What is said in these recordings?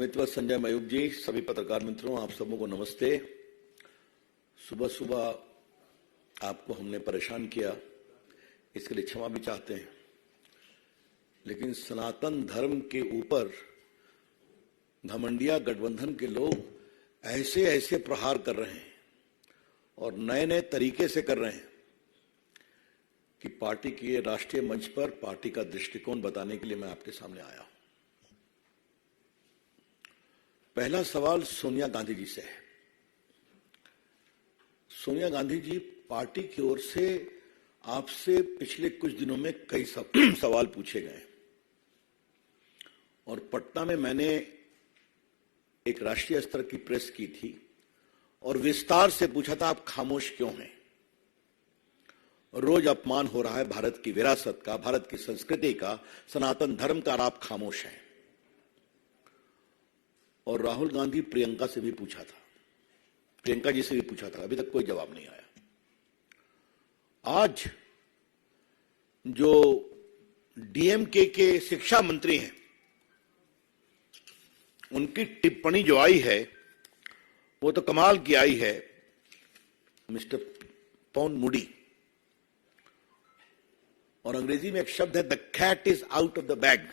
मित्र संजय मयूख जी, सभी पत्रकार मित्रों, आप सबों को नमस्ते। सुबह सुबह आपको हमने परेशान किया, इसके लिए क्षमा भी चाहते हैं। लेकिन सनातन धर्म के ऊपर घमंडिया गठबंधन के लोग ऐसे ऐसे प्रहार कर रहे हैं और नए नए तरीके से कर रहे हैं कि पार्टी के राष्ट्रीय मंच पर पार्टी का दृष्टिकोण बताने के लिए मैं आपके सामने आया हूं। पहला सवाल सोनिया गांधी जी से है। सोनिया गांधी जी, पार्टी की ओर से आपसे पिछले कुछ दिनों में कई सवाल पूछे गए और पटना में मैंने एक राष्ट्रीय स्तर की प्रेस की थी और विस्तार से पूछा था, आप खामोश क्यों हैं? रोज अपमान हो रहा है भारत की विरासत का, भारत की संस्कृति का, सनातन धर्म का, और आप खामोश हैं। और राहुल गांधी प्रियंका से भी पूछा था, प्रियंका जी से भी पूछा था, अभी तक कोई जवाब नहीं आया। आज जो डीएमके के शिक्षा मंत्री हैं, उनकी टिप्पणी जो आई है वो तो कमाल की आई है। मिस्टर पॉन मूडी, और अंग्रेजी में एक शब्द है, the cat is out of the bag.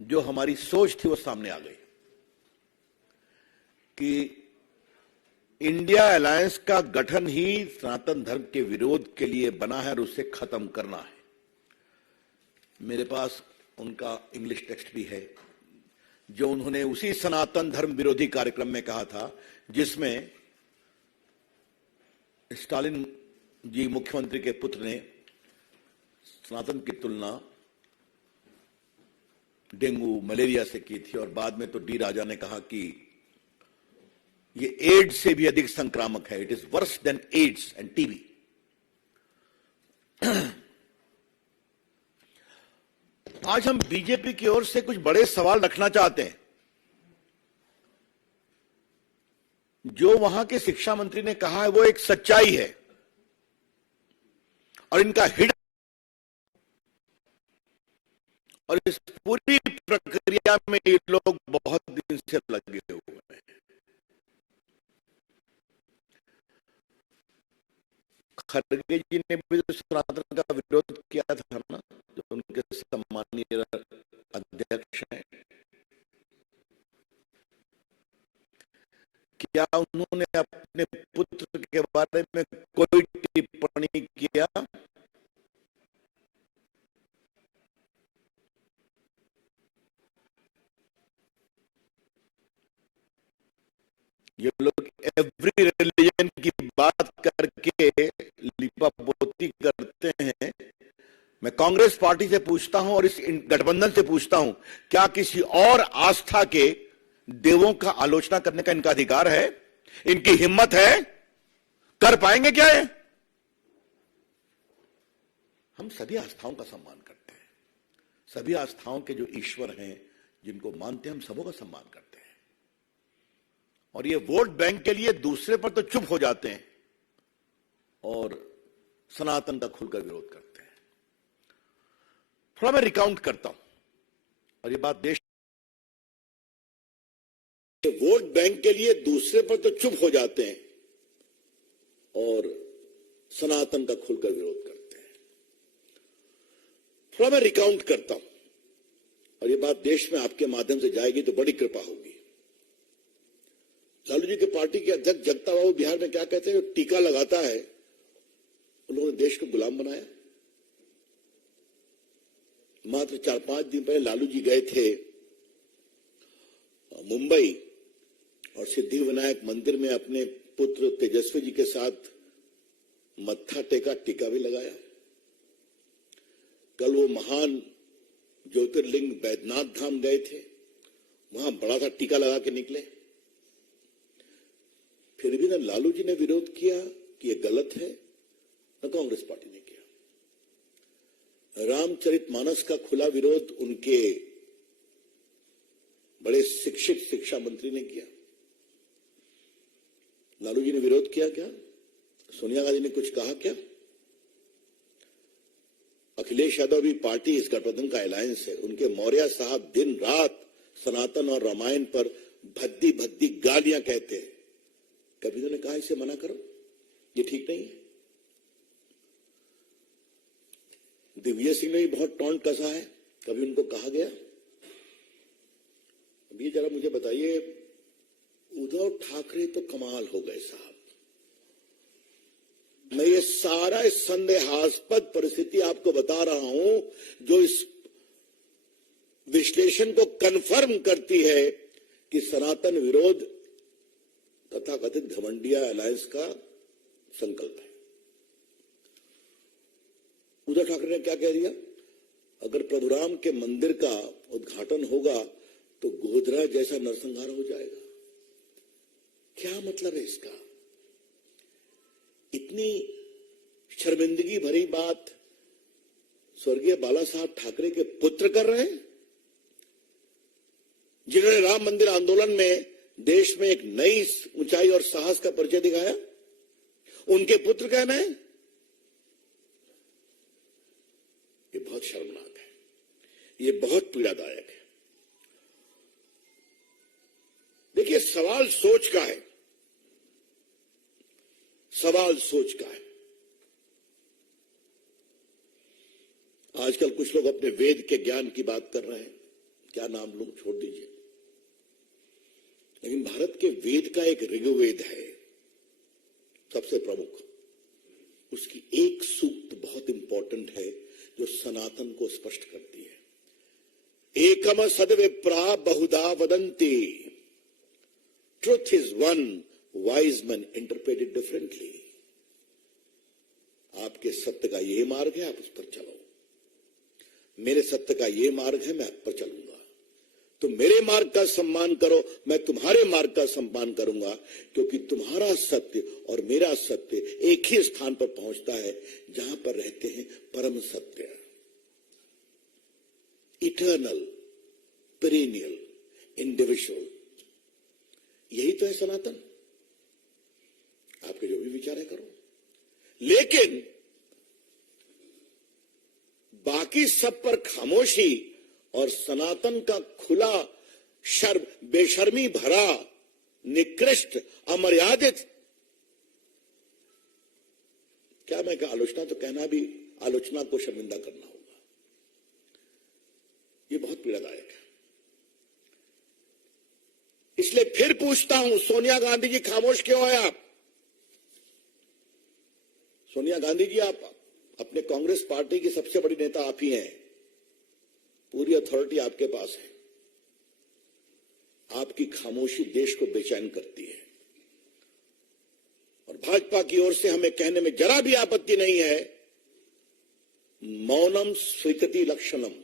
जो हमारी सोच थी वो सामने आ गई कि इंडिया अलायंस का गठन ही सनातन धर्म के विरोध के लिए बना है और उसे खत्म करना है। मेरे पास उनका इंग्लिश टेक्स्ट भी है, जो उन्होंने उसी सनातन धर्म विरोधी कार्यक्रम में कहा था जिसमें स्टालिन जी मुख्यमंत्री के पुत्र ने सनातन की तुलना डेंगू मलेरिया से की थी, और बाद में तो डी राजा ने कहा कि ये एड्स से भी अधिक संक्रामक है, it is worse than AIDS and TB. आज हम बीजेपी की ओर से कुछ बड़े सवाल रखना चाहते हैं। जो वहां के शिक्षा मंत्री ने कहा है वो एक सच्चाई है, और इनका हिड और इस पूरी प्रक्रिया में ये लोग बहुत दिन से लगे हुए हैं। खड़गे जी ने भी तो सनातन का विरोध किया था ना, जो उनके सम्मानीय अध्यक्ष हैं। क्या उन्होंने अपने पुत्र के बारे में कोई टिप्पणी किया? ये लोग एवरी रिलीजन की बात करके लिपापोती करते हैं। मैं कांग्रेस पार्टी से पूछता हूं और इस गठबंधन से पूछता हूं, क्या किसी और आस्था के देवों का आलोचना करने का इनका अधिकार है? इनकी हिम्मत है? कर पाएंगे क्या है? हम सभी आस्थाओं का सम्मान करते हैं, सभी आस्थाओं के जो ईश्वर हैं, जिनको मानते हैं, हम सबों का सम्मान करते हैं। और ये वोट बैंक के लिए दूसरे पर तो चुप हो जाते हैं और सनातन का खुलकर विरोध करते हैं। थोड़ा मैं रिकाउंट करता हूं, और ये बात देश वोट बैंक के लिए दूसरे पर तो चुप हो जाते हैं और सनातन का खुलकर विरोध करते हैं। थोड़ा मैं रिकाउंट करता हूं, और ये बात देश में आपके माध्यम से जाएगी तो बड़ी कृपा होगी। लालू जी के पार्टी के अध्यक्ष जगता बाबू बिहार में क्या कहते हैं, जो टीका लगाता है उन्होंने देश को गुलाम बनाया। मात्र 4-5 दिन पहले लालू जी गए थे मुंबई और सिद्धि विनायक मंदिर में अपने पुत्र तेजस्वी जी के साथ मत्था टेका, टीका भी लगाया। कल वो महान ज्योतिर्लिंग बैद्यनाथ धाम गए थे, वहां बड़ा सा टीका लगा के निकले। फिर भी ना लालू जी ने विरोध किया कि ये गलत है, न कांग्रेस पार्टी ने किया। रामचरितमानस का खुला विरोध उनके बड़े शिक्षित शिक्षा मंत्री ने किया। लालू जी ने विरोध किया क्या? सोनिया गांधी ने कुछ कहा क्या? अखिलेश यादव भी पार्टी इस गठबंधन का अलायंस है, उनके मौर्य साहब दिन रात सनातन और रामायण पर भद्दी भद्दी गालियां कहते हैं। कभी उन्होंने कहा इसे मना करो, ये ठीक नहीं है। दिव्य सिंह ने भी बहुत टॉन्ट कसा है, कभी उनको कहा गया? अभी जरा मुझे बताइए, उद्धव ठाकरे तो कमाल हो गए साहब। मैं ये सारा संदेहास्पद परिस्थिति आपको बता रहा हूं जो इस विश्लेषण को कन्फर्म करती है कि सनातन विरोध तथाकथित घमंडिया अलायंस का संकल्प है। उद्धव ठाकरे ने क्या कह दिया? अगर प्रभुराम के मंदिर का उद्घाटन होगा तो गोधरा जैसा नरसंहार हो जाएगा। क्या मतलब है इसका? इतनी शर्मिंदगी भरी बात स्वर्गीय बाला साहब ठाकरे के पुत्र कर रहे हैं, जिन्होंने राम मंदिर आंदोलन में देश में एक नई ऊंचाई और साहस का परिचय दिखाया। उनके पुत्र कहना है, ये बहुत शर्मनाक है, ये बहुत पीड़ादायक है। देखिए, सवाल सोच का है, सवाल सोच का है। आजकल कुछ लोग अपने वेद के ज्ञान की बात कर रहे हैं, क्या नाम लूं, छोड़ दीजिए। लेकिन भारत के वेद का एक ऋग्वेद है सबसे प्रमुख, उसकी एक सूक्त बहुत इंपॉर्टेंट है जो सनातन को स्पष्ट करती है। एकम सद्विप्रा बहुधा वदन्ति, truth is one, wise man interpret it differently. आपके सत्य का ये मार्ग है, आप उस पर चलो। मेरे सत्य का ये मार्ग है, मैं आप पर चलूंगा। तो मेरे मार्ग का सम्मान करो, मैं तुम्हारे मार्ग का सम्मान करूंगा, क्योंकि तुम्हारा सत्य और मेरा सत्य एक ही स्थान पर पहुंचता है जहां पर रहते हैं परम सत्य, इटर्नल, पेरेनियल, इंडिविजुअल। यही तो है सनातन। आपके जो भी विचार है करो, लेकिन बाकी सब पर खामोशी और सनातन का खुला बेशर्मी भरा, निकृष्ट, अमर्यादित, क्या मैं आलोचना तो कहना भी आलोचना को शर्मिंदा करना होगा। ये बहुत पीड़ादायक है। इसलिए फिर पूछता हूं, सोनिया गांधी जी खामोश क्यों है आप? सोनिया गांधी जी, आप अपने कांग्रेस पार्टी की सबसे बड़ी नेता आप ही हैं, पूरी अथॉरिटी आपके पास है। आपकी खामोशी देश को बेचैन करती है। और भाजपा की ओर से हमें कहने में जरा भी आपत्ति नहीं है, मौनम स्वीकृति लक्षणम,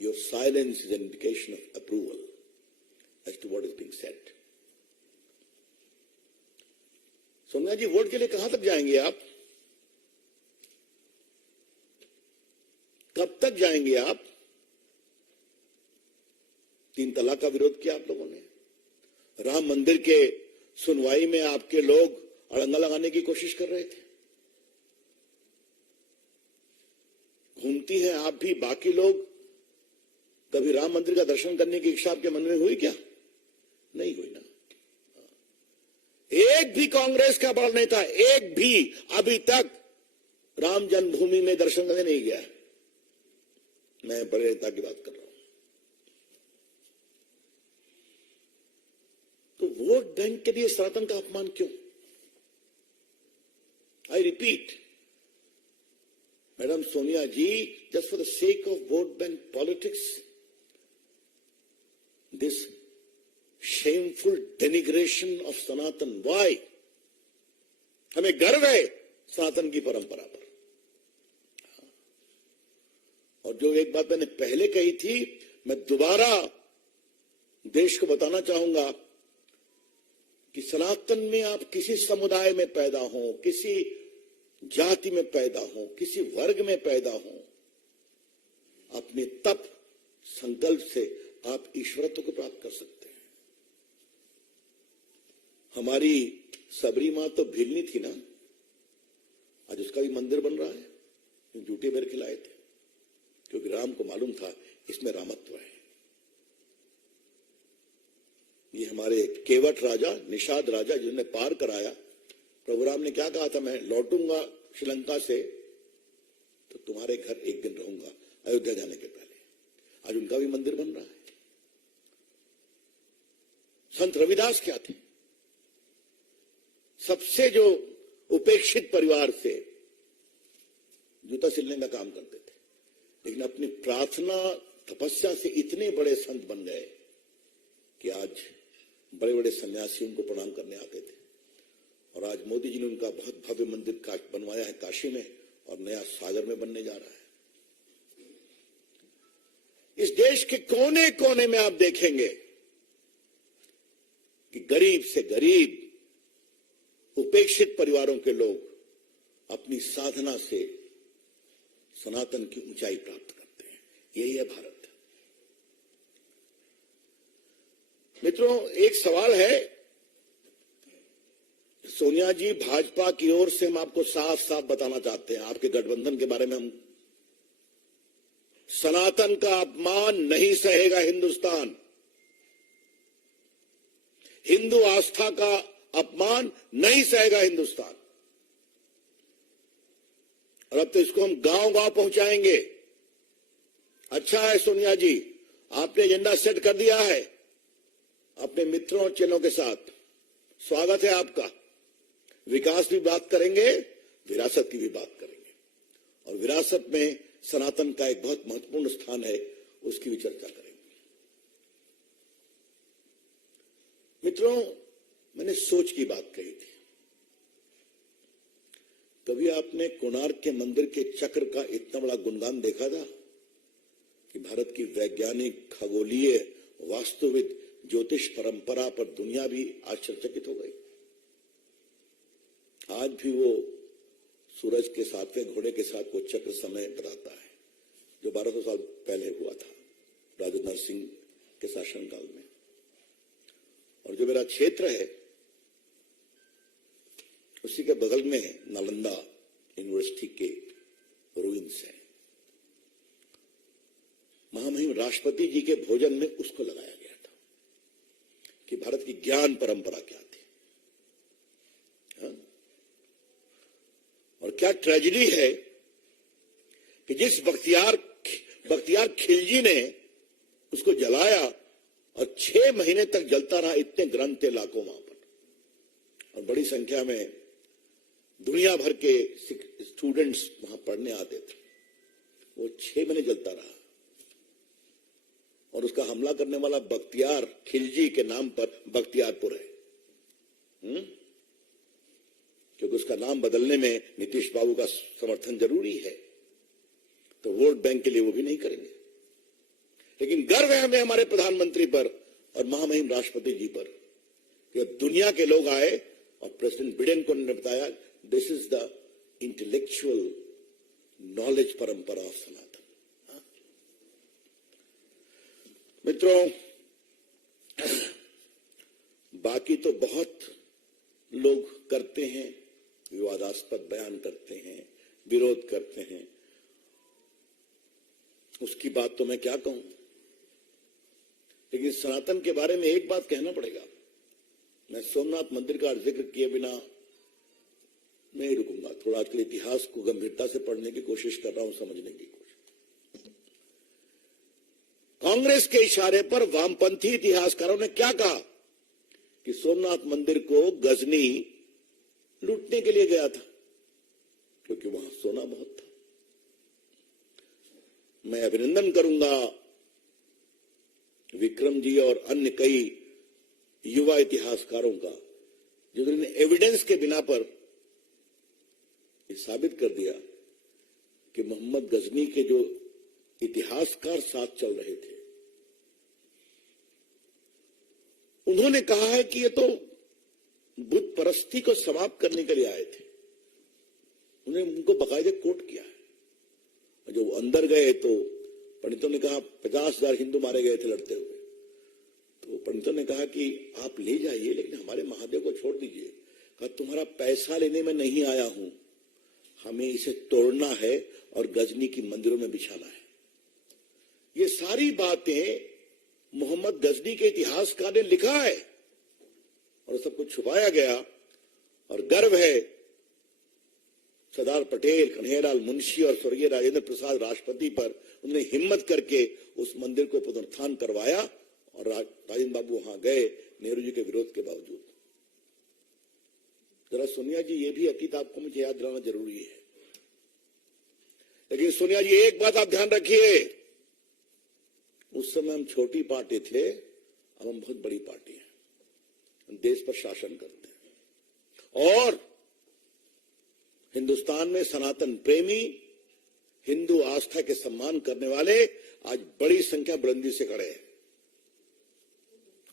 your silence is an indication of approval as to what is being said. Sonia ji, vote के लिए कहां तक जाएंगे आप? कब तक जाएंगे आप? 3 तलाक का विरोध किया आप लोगों ने, राम मंदिर के सुनवाई में आपके लोग अड़ंगा लगाने की कोशिश कर रहे थे। घूमती हैं आप भी, बाकी लोग। कभी राम मंदिर का दर्शन करने की इच्छा आपके मन में हुई क्या? नहीं हुई ना। एक भी कांग्रेस का बड़ा नेता, एक भी अभी तक राम जन्मभूमि में दर्शन करने नहीं गया। मैं बड़े नेता की बात कर रहा हूं। तो वोट बैंक के लिए सनातन का अपमान क्यों? I repeat, madam Sonia ji, just for the sake of vote bank politics, this shameful denigration of Sanatan. Why? हमें गर्व है सनातन की परंपरा पर। और जो एक बात मैंने पहले कही थी, मैं दोबारा देश को बताना चाहूंगा कि सनातन में आप किसी समुदाय में पैदा हो, किसी जाति में पैदा हो, किसी वर्ग में पैदा हो, अपने तप संकल्प से आप ईश्वरत्व को प्राप्त कर सकते हैं। हमारी सबरी मां तो भिलनी थी ना, आज उसका भी मंदिर बन रहा है। जूठे बेर खिलाए थे, क्योंकि राम को मालूम था इसमें रामत्व है। ये हमारे केवट राजा, निषाद राजा जिन्होंने पार कराया, प्रभु राम ने क्या कहा था, मैं लौटूंगा श्रीलंका से तो तुम्हारे घर एक दिन रहूंगा, अयोध्या जाने के पहले। आज उनका भी मंदिर बन रहा है। संत रविदास क्या थे? सबसे जो उपेक्षित परिवार से जूता सिलने का काम करते थे, लेकिन अपनी प्रार्थना तपस्या से इतने बड़े संत बन गए कि आज बड़े बड़े सन्यासी उनको प्रणाम करने आते थे। और आज मोदी जी ने उनका बहुत भव्य मंदिर बनवाया है काशी में, और नया सागर में बनने जा रहा है। इस देश के कोने कोने में आप देखेंगे कि गरीब से गरीब उपेक्षित परिवारों के लोग अपनी साधना से सनातन की ऊंचाई प्राप्त करते हैं। यही है भारत। मित्रों, एक सवाल है, सोनिया जी, भाजपा की ओर से हम आपको साफ साफ बताना चाहते हैं, आपके गठबंधन के बारे में हम, सनातन का अपमान नहीं सहेगा हिंदुस्तान। हिंदू आस्था का अपमान नहीं सहेगा हिंदुस्तान। और अब तो इसको हम गांव गांव पहुंचाएंगे। अच्छा है सोनिया जी, आपने एजेंडा सेट कर दिया है अपने मित्रों और चेलों के साथ, स्वागत है आपका। विकास की बात करेंगे, विरासत की भी बात करेंगे, और विरासत में सनातन का एक बहुत महत्वपूर्ण स्थान है, उसकी भी चर्चा करेंगे। मित्रों, मैंने सोच की बात कही थी। कभी आपने कोणार्क के मंदिर के चक्र का इतना बड़ा गुणगान देखा था कि भारत की वैज्ञानिक, खगोलीय, वास्तुविद, ज्योतिष परंपरा पर दुनिया भी आश्चर्यचकित हो गई। आज भी वो सूरज के 7वें घोड़े के साथ वो चक्र समय बताता है, जो 1200 साल पहले हुआ था राजा नरसिंह के शासनकाल में। और जो मेरा क्षेत्र है उसी के बगल में नालंदा यूनिवर्सिटी के रूइंस है। महामहिम राष्ट्रपति जी के भोजन में उसको लगाया गया था कि भारत की ज्ञान परंपरा क्या थी। हाँ? और क्या ट्रेजेडी है कि जिस बख्तियार खिलजी ने उसको जलाया और 6 महीने तक जलता रहा। इतने ग्रंथ थे लाखों वहां पर, और बड़ी संख्या में दुनिया भर के स्टूडेंट्स वहां पढ़ने आते थे। वो 6 महीने जलता रहा, और उसका हमला करने वाला बख्तियार खिलजी के नाम पर बख्तियारपुर है। क्योंकि उसका नाम बदलने में नीतीश बाबू का समर्थन जरूरी है, तो वोट बैंक के लिए वो भी नहीं करेंगे। लेकिन गर्व है हमें हमारे प्रधानमंत्री पर और महामहिम राष्ट्रपति जी पर कि दुनिया के लोग आए और प्रेसिडेंट बिडेन को ने बताया, this is the intellectual knowledge परंपरा ऑफ सनातन। मित्रों, बाकी तो बहुत लोग करते हैं, विवादास्पद बयान करते हैं, विरोध करते हैं, उसकी बात तो मैं क्या कहूं। लेकिन सनातन के बारे में एक बात कहना पड़ेगा। मैं सोमनाथ मंदिर का जिक्र किए बिना नहीं रुकूंगा। थोड़ा आजकल इतिहास को गंभीरता से पढ़ने की कोशिश कर रहा हूं, समझने की कोशिश। कांग्रेस के इशारे पर वामपंथी इतिहासकारों ने क्या कहा कि सोमनाथ मंदिर को गजनी लूटने के लिए गया था, क्योंकि वहां सोना बहुत था। मैं अभिनंदन करूंगा विक्रम जी और अन्य कई युवा इतिहासकारों का, जिन्होंने एविडेंस के बिना पर ये साबित कर दिया कि मोहम्मद गजनी के जो इतिहासकार साथ चल रहे थे, उन्होंने कहा है कि ये तो बुत परस्ती को समाप्त करने के लिए आए थे। उन्होंने उनको बाकायदे कोट किया है। और जब अंदर गए तो पंडितों ने कहा 50,000 हिंदू मारे गए थे लड़ते हुए। तो पंडितों ने कहा कि आप ले जाइए, लेकिन हमारे महादेव को छोड़ दीजिए। कहा तुम्हारा पैसा लेने में नहीं आया हूं, हमें इसे तोड़ना है और गजनी की मंदिरों में बिछाना है। ये सारी बातें मोहम्मद गजनी के इतिहासकार ने लिखा है और सब कुछ छुपाया गया। और गर्व है सरदार पटेल, कन्हैयालाल मुंशी और स्वर्गीय राजेंद्र प्रसाद राष्ट्रपति पर, उन्होंने हिम्मत करके उस मंदिर को पुनरुत्थान करवाया और राजेंद्र बाबू वहां गए नेहरू जी के विरोध के बावजूद। जरा सोनिया जी, ये भी अतीत आपको मुझे याद दिलाना जरूरी है। लेकिन सोनिया जी, एक बात आप ध्यान रखिए, उस समय हम छोटी पार्टी थे, अब हम बहुत बड़ी पार्टी हैं, हम देश पर शासन करते हैं और हिंदुस्तान में सनातन प्रेमी, हिंदू आस्था के सम्मान करने वाले आज बड़ी संख्या बुलंदी से खड़े हैं।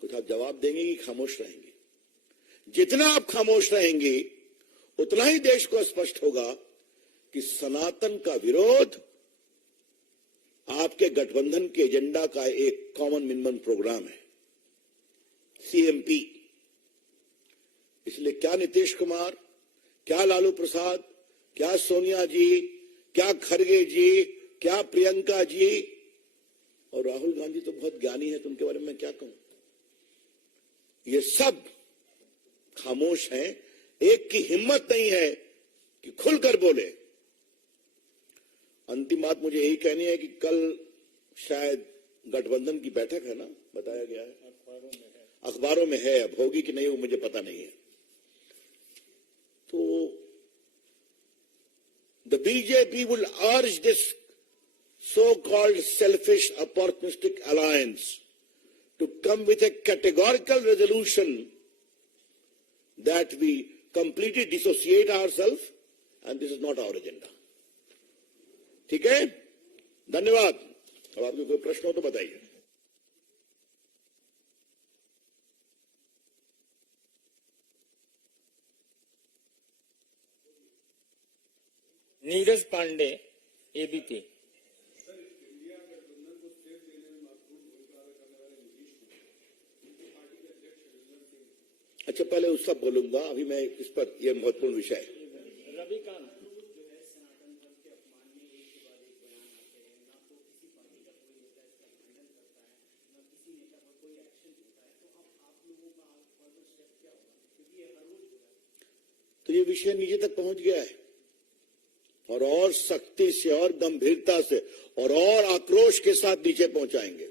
कुछ आप जवाब देंगे कि खामोश रहेंगे? जितना आप खामोश रहेंगे उतना ही देश को स्पष्ट होगा कि सनातन का विरोध आपके गठबंधन के एजेंडा का एक कॉमन मिनिमम प्रोग्राम है, सीएमपी। इसलिए क्या नीतीश कुमार, क्या लालू प्रसाद, क्या सोनिया जी, क्या खड़गे जी, क्या प्रियंका जी और राहुल गांधी तो बहुत ज्ञानी है, तो उनके बारे में मैं क्या कहूं। ये सब खामोश हैं। एक की हिम्मत नहीं है कि खुलकर बोले। अंतिम बात मुझे यही कहनी है कि कल शायद गठबंधन की बैठक है ना, बताया गया है, अखबारों में है, अब होगी कि नहीं वो मुझे पता नहीं है। तो the BJP will urge this so-called selfish opportunistic alliance to come with a categorical resolution that we completely dissociate ourselves and this is not our agenda. ठीक है, धन्यवाद। अब आपको कोई प्रश्न हो तो बताइए। नीरज पांडे, एबीपी। अच्छा, पहले उसका बोलूंगा, अभी मैं इस पर, यह महत्वपूर्ण विषय है। रविकांत तो ये विषय नीचे तक पहुंच गया है और सख्ती से और गंभीरता से और आक्रोश के साथ नीचे पहुंचाएंगे।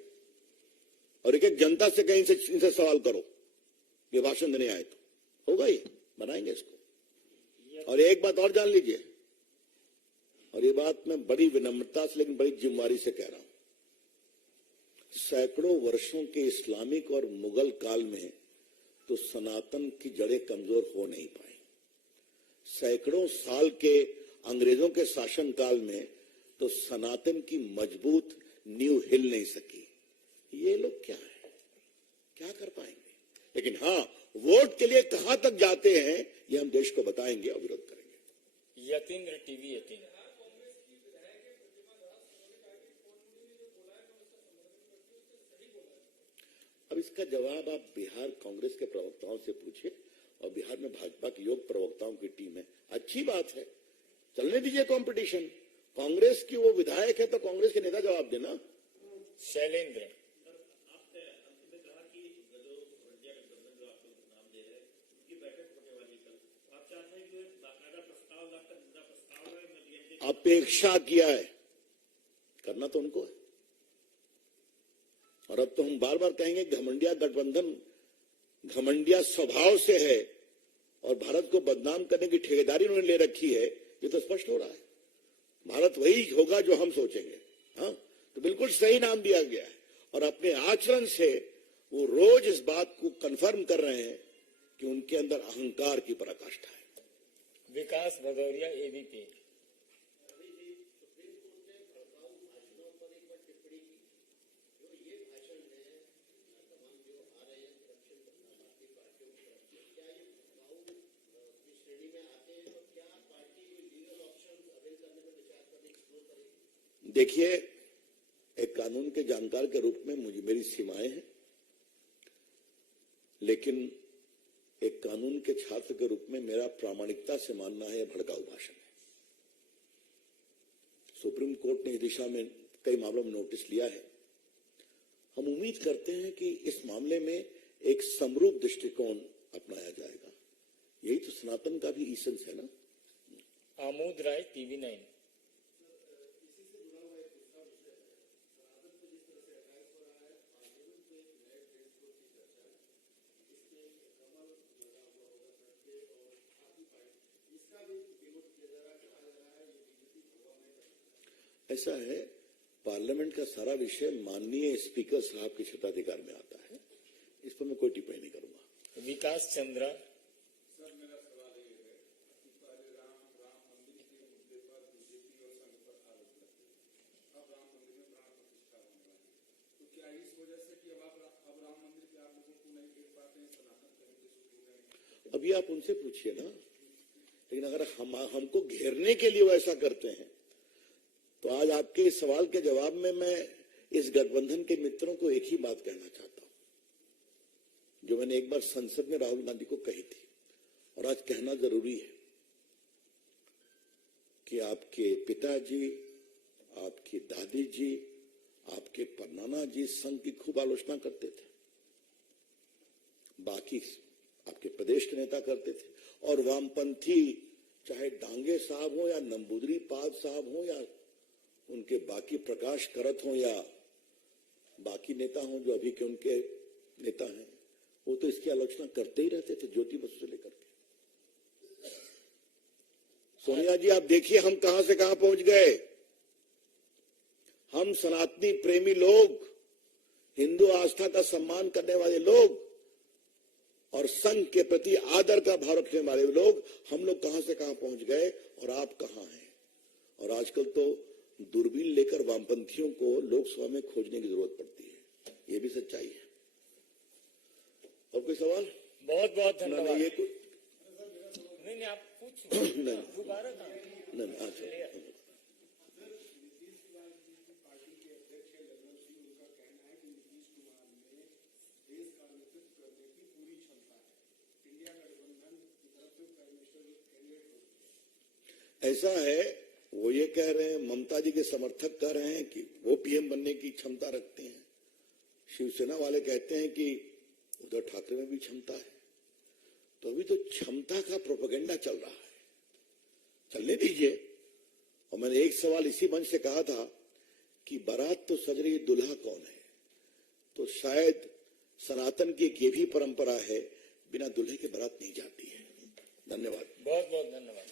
और एक जनता से कहीं इनसे सवाल करो, ये भाषण देने आए तो होगा, ये बनाएंगे इसको। और एक बात और जान लीजिए, और ये बात मैं बड़ी विनम्रता से लेकिन बड़ी जिम्मेदारी से कह रहा हूं, सैकड़ों वर्षों के इस्लामिक और मुगल काल में तो सनातन की जड़ें कमजोर हो नहीं पाई। सैकड़ों साल के अंग्रेजों के शासन काल में तो सनातन की मजबूत नींव हिल नहीं सकी। ये लोग क्या है, क्या कर पाएंगे? लेकिन हाँ, वोट के लिए कहां तक जाते हैं ये हम देश को बताएंगे और विरोध करेंगे। यतीन्द्र, टीवी 18। अब इसका जवाब आप बिहार कांग्रेस के प्रवक्ताओं से पूछिए और बिहार में भाजपा की योग प्रवक्ताओं की टीम है। अच्छी बात है, चलने दीजिए कंपटीशन। कांग्रेस की वो विधायक है तो कांग्रेस के नेता जवाब देना। शैलेंद्र, अपेक्षा किया है, करना तो उनको है। और अब तो हम बार बार कहेंगे घमंडिया गठबंधन घमंडिया स्वभाव से है और भारत को बदनाम करने की ठेकेदारी उन्होंने ले रखी है, ये तो स्पष्ट हो रहा है। भारत वही होगा जो हम सोचेंगे। हाँ, तो बिल्कुल सही नाम दिया गया है और अपने आचरण से वो रोज इस बात को कंफर्म कर रहे हैं कि उनके अंदर अहंकार की पराकाष्ठा है। विकास भदौरिया, एबीपी। देखिए, एक कानून के जानकार के रूप में मेरी सीमाएं हैं, लेकिन एक कानून के छात्र के रूप में मेरा प्रामाणिकता से मानना है भड़काऊ भाषण है। सुप्रीम कोर्ट ने इस दिशा में कई मामलों में नोटिस लिया है। हम उम्मीद करते हैं कि इस मामले में एक समरूप दृष्टिकोण अपनाया जाएगा। यही तो सनातन का भी ईसेंस है ना। आमोद राय, TV9। ऐसा है, पार्लियामेंट का सारा विषय माननीय स्पीकर साहब के क्षेत्राधिकार में आता है, इस पर मैं कोई टिप्पणी नहीं करूंगा। विकास चंद्रा। सर, मेरा सवाल ये है कि पहले राम मंदिर के मुद्दे पर बीजेपी और संघ पर आरोप लगते हैं। अब राम मंदिर में प्राण प्रतिष्ठा होने वाली है, तो क्या इस वजह से कि अब राम मंदिर के आप लोगों को नहीं देख पाते हैं, सनातन कहीं से शुरू हो गए? अभी आप उनसे पूछिए ना। लेकिन अगर हमको घेरने के लिए वैसा करते हैं तो आज आपके इस सवाल के जवाब में मैं इस गठबंधन के मित्रों को एक ही बात कहना चाहता हूं, जो मैंने एक बार संसद में राहुल गांधी को कही थी और आज कहना जरूरी है कि आपके पिताजी, आपकी दादी जी, आपके परनाना जी संघ की खूब आलोचना करते थे, बाकी आपके प्रदेश के नेता करते थे, और वामपंथी चाहे डांगे साहब हो या नंबूदरी पाद साहब हो या उनके बाकी प्रकाश करत हो या बाकी नेता हो जो अभी के उनके नेता हैं, वो तो इसकी आलोचना करते ही रहते थे, ज्योति बसु से लेकर के। सोनिया जी, आप देखिए हम कहां से कहां पहुंच गए। हम सनातनी प्रेमी लोग, हिंदू आस्था का सम्मान करने वाले लोग और संघ के प्रति आदर का भाव रखने वाले लोग, हम लोग कहां से कहां पहुंच गए और आप कहां हैं। और आजकल तो दूरबीन लेकर वामपंथियों को लोकसभा में खोजने की जरूरत पड़ती है, ये भी सच्चाई है। और कोई सवाल? बहुत बहुत धन्यवाद। ये नहीं, आप पूछ दोबारा। नहीं, अच्छा। ऐसा है, वो ये कह रहे हैं, ममता जी के समर्थक कह रहे हैं कि वो पीएम बनने की क्षमता रखते हैं। शिवसेना वाले कहते हैं कि उद्धव ठाकरे में भी क्षमता है। तो अभी तो क्षमता का प्रोपेगेंडा चल रहा है, चलने दीजिए। और मैंने एक सवाल इसी मंच से कहा था कि बारात तो सज रही, दुल्हा कौन है। तो शायद सनातन की एक ये भी परंपरा है, बिना दुल्हे के बारात नहीं जाती है। धन्यवाद। बहुत बहुत धन्यवाद।